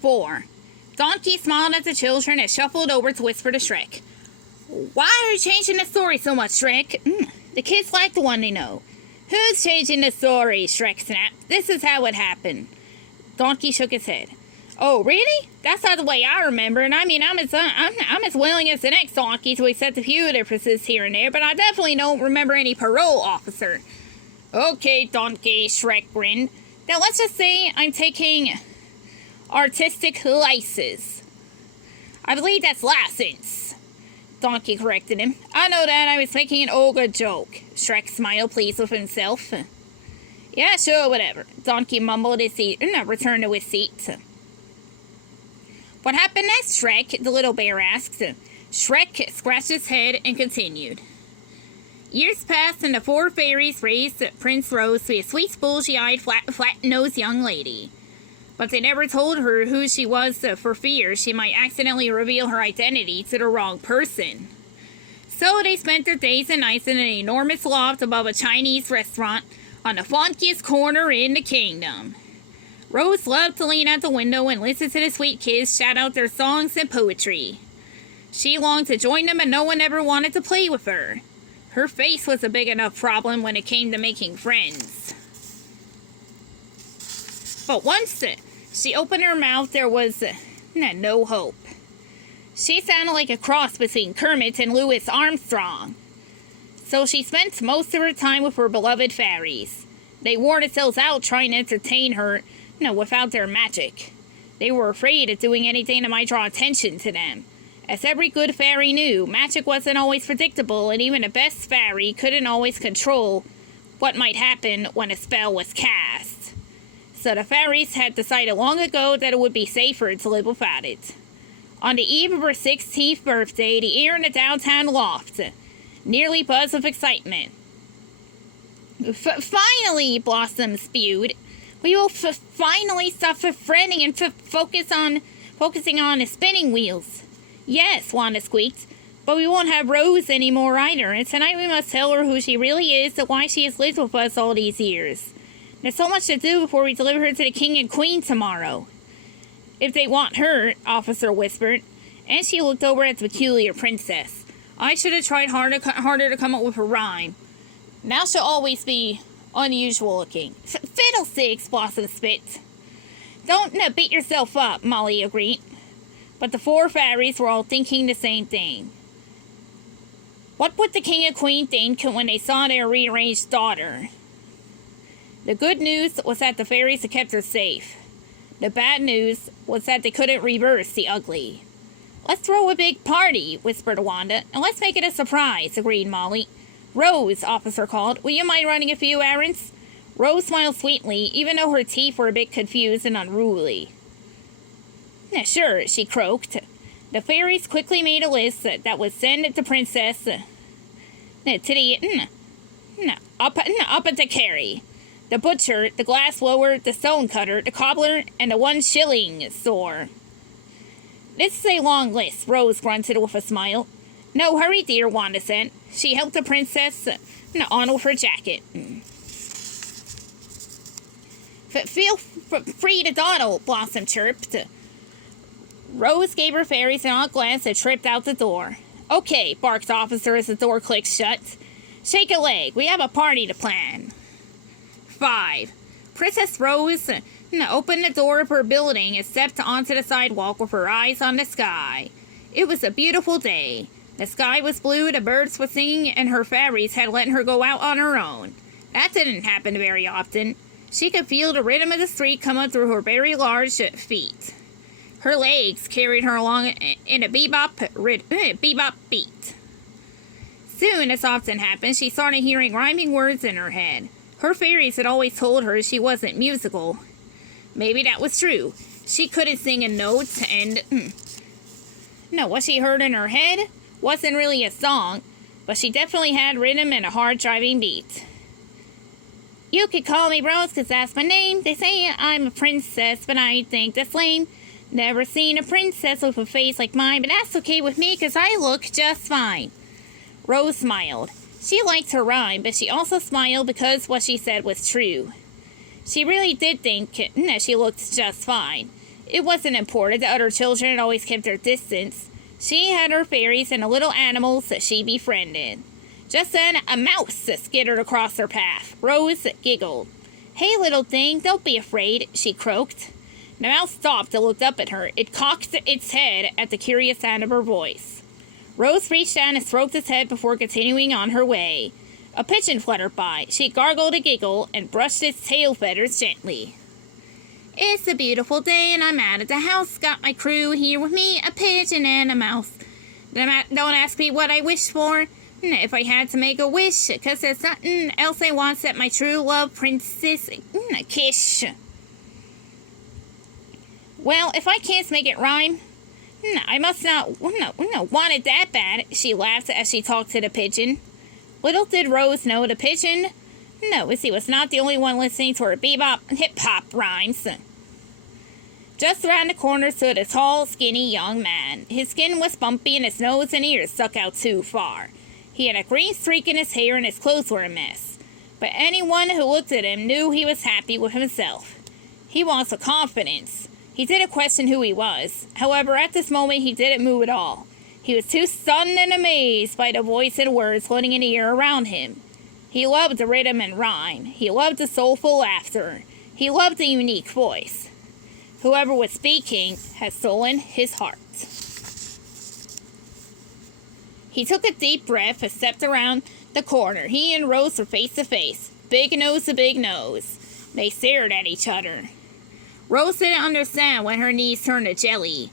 4. Donkey smiled at the children and shuffled over to whisper to Shrek. Why are you changing the story so much, Shrek? The kids like the one they know. Who's changing the story? Shrek snapped. This is how it happened. Donkey shook his head. Oh, really? That's not the way I remember it. I mean, I'm as willing as the next donkey to accept a few differences here and there, but I definitely don't remember any parole officer. Okay, Donkey, Shrek grinned. Now let's just say I'm taking artistic license. I believe that's license. Donkey corrected him. I know that. I was making an ogre joke. Shrek smiled, pleased with himself. Yeah, sure, whatever. Donkey mumbled as he returned to his seat. What happened next, Shrek? The little bear asked. Shrek scratched his head and continued. Years passed and the 4 fairies raised Prince Rose to be a sweet, bulgy-eyed, flat-nosed young lady. But they never told her who she was for fear she might accidentally reveal her identity to the wrong person. So they spent their days and nights in an enormous loft above a Chinese restaurant on the funkiest corner in the kingdom. Rose loved to lean out the window and listen to the sweet kids shout out their songs and poetry. She longed to join them, and no one ever wanted to play with her. Her face was a big enough problem when it came to making friends. But once she opened her mouth, there was no hope. She sounded like a cross between Kermit and Louis Armstrong. So she spent most of her time with her beloved fairies. They wore themselves out trying to entertain her, without their magic. They were afraid of doing anything that might draw attention to them. As every good fairy knew, magic wasn't always predictable, and even the best fairy couldn't always control what might happen when a spell was cast. So the fairies had decided long ago that it would be safer to live without it. On the eve of her 16th birthday, the air in the downtown loft nearly buzzed with excitement. Finally, Blossom spewed. We will finally stop fretting and focusing on the spinning wheels. Yes, Wanda squeaked, but we won't have Rose anymore either, and tonight we must tell her who she really is and why she has lived with us all these years. There's so much to do before we deliver her to the king and queen tomorrow. If they want her, Officer whispered, and she looked over at the peculiar princess. I should have tried harder to come up with a rhyme. Now she'll always be unusual looking. Fiddlesticks, Blossom spit. Don't beat yourself up, Molly agreed. But the 4 fairies were all thinking the same thing. What would the king and queen think when they saw their rearranged daughter? The good news was that the fairies had kept her safe. The bad news was that they couldn't reverse the ugly. Let's throw a big party, whispered Wanda, and let's make it a surprise, agreed Molly. Rose, Officer called, will you mind running a few errands? Rose smiled sweetly, even though her teeth were a bit confused and unruly. Sure, she croaked. The fairies quickly made a list that would send the princess to the apothecary, the butcher, the glass blower, the stone cutter, the cobbler, and the 1 shilling store. This is a long list, Rose grunted with a smile. No hurry, dear, Wanda said. She helped the princess on with her jacket. Feel free to dawdle, Blossom chirped. Rose gave her fairies an odd glance and tripped out the door. Okay, barked Officer as the door clicked shut. Shake a leg. We have a party to plan. 5. Princess Rose opened the door of her building and stepped onto the sidewalk with her eyes on the sky. It was a beautiful day. The sky was blue, the birds were singing, and her fairies had let her go out on her own. That didn't happen very often. She could feel the rhythm of the street coming through her very large feet. Her legs carried her along in a bebop beat. Soon, as often happened, she started hearing rhyming words in her head. Her fairies had always told her she wasn't musical. Maybe that was true. She couldn't sing a note, and what she heard in her head wasn't really a song, but she definitely had rhythm and a hard-driving beat. You could call me Rose, 'cause that's my name. They say I'm a princess, but I think that's lame. Never seen a princess with a face like mine, but that's okay with me, 'cause I look just fine. Rose smiled. She liked her rhyme, but she also smiled because what she said was true. She really did think that she looked just fine. It wasn't important that other children always kept their distance. She had her fairies and the little animals that she befriended. Just then, a mouse skittered across her path. Rose giggled. "Hey, little thing, don't be afraid," she croaked. The mouse stopped and looked up at her. It cocked its head at the curious sound of her voice. Rose reached down and stroked its head before continuing on her way. A pigeon fluttered by. She gargled a giggle and brushed its tail feathers gently. "It's a beautiful day and I'm out of the house. Got my crew here with me, a pigeon and a mouse. Don't ask me what I wish for. If I had to make a wish, 'cause there's nothing else I want except my true love, Princess Kish." "Well, if I can't make it rhyme, I must not want it that bad," she laughed as she talked to the pigeon. Little did Rose know the pigeon noticed he was not the only one listening to her bebop hip-hop rhymes. Just around the corner stood a tall, skinny young man. His skin was bumpy and his nose and ears stuck out too far. He had a green streak in his hair and his clothes were a mess. But anyone who looked at him knew he was happy with himself. He was a confidence. He didn't question who he was. However, at this moment, he didn't move at all. He was too stunned and amazed by the voice and words floating in the air around him. He loved the rhythm and rhyme. He loved the soulful laughter. He loved the unique voice. Whoever was speaking had stolen his heart. He took a deep breath and stepped around the corner. He and Rose were face to face, big nose to big nose. They stared at each other. Rose didn't understand when her knees turned to jelly.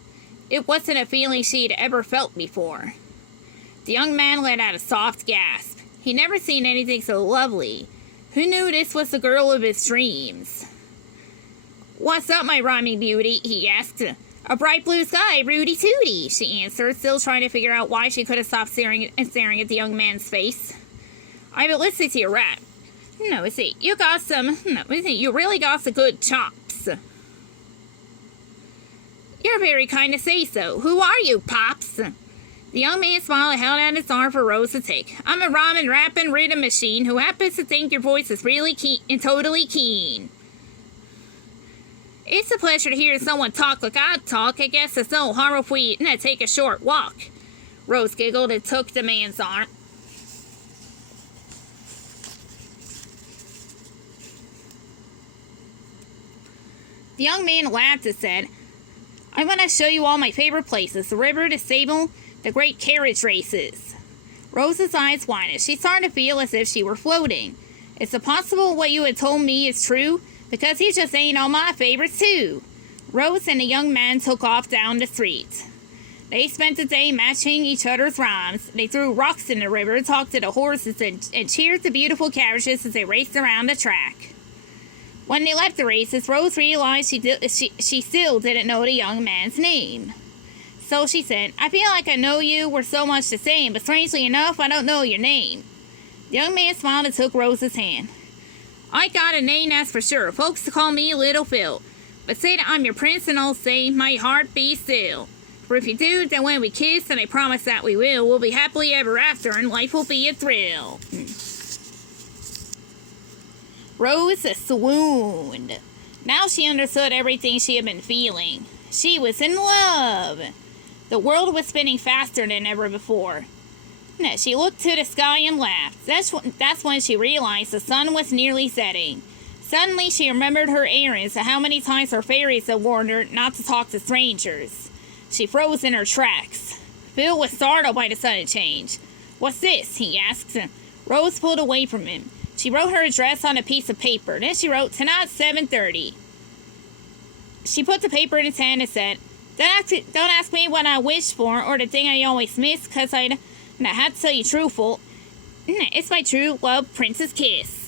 It wasn't a feeling she'd ever felt before. The young man let out a soft gasp. He'd never seen anything so lovely. Who knew this was the girl of his dreams? "What's up, my rhyming beauty?" he asked. "A bright blue sky, Rudy Tooty," she answered, still trying to figure out why she couldn't stop staring at the young man's face. "I've been listening to your rap. You really got some good chops." "You're very kind to say so. Who are you, Pops?" The young man smiled and held out his arm for Rose to take. "I'm a rhyming, rapping rhythm machine who happens to think your voice is really keen and totally keen." "It's a pleasure to hear someone talk like I talk. I guess it's no harm if we take a short walk." Rose giggled and took the man's arm. The young man laughed and said, "I want to show you all my favorite places, the river, the stable, the great carriage races." Rose's eyes widened. She started to feel as if she were floating. "Is it possible what you had told me is true? Because he's just saying all my favorites too." Rose and the young man took off down the street. They spent the day matching each other's rhymes. They threw rocks in the river, talked to the horses, and cheered the beautiful carriages as they raced around the track. When they left the races, Rose realized she still didn't know the young man's name. So she said, "I feel like I know you. We're so much the same, but strangely enough, I don't know your name." The young man smiled and took Rose's hand. "I got a name, that's for sure. Folks call me Little Phil. But say that I'm your prince and I'll say, my heart be still. For if you do, then when we kiss, and I promise that we will, we'll be happily ever after and life will be a thrill." Rose swooned. Now she understood everything she had been feeling. She was in love. The world was spinning faster than ever before. She looked to the sky and laughed. That's when she realized the sun was nearly setting. Suddenly she remembered her errands and how many times her fairies had warned her not to talk to strangers. She froze in her tracks. Phil was startled by the sudden change. "What's this?" he asked. Rose pulled away from him. She wrote her address on a piece of paper. Then she wrote, "Tonight, 7:30. She put the paper in his hand and said, Don't ask me what I wish for or the thing I always miss, 'cause I had to tell you truthful. It's my true love, Princess Kiss."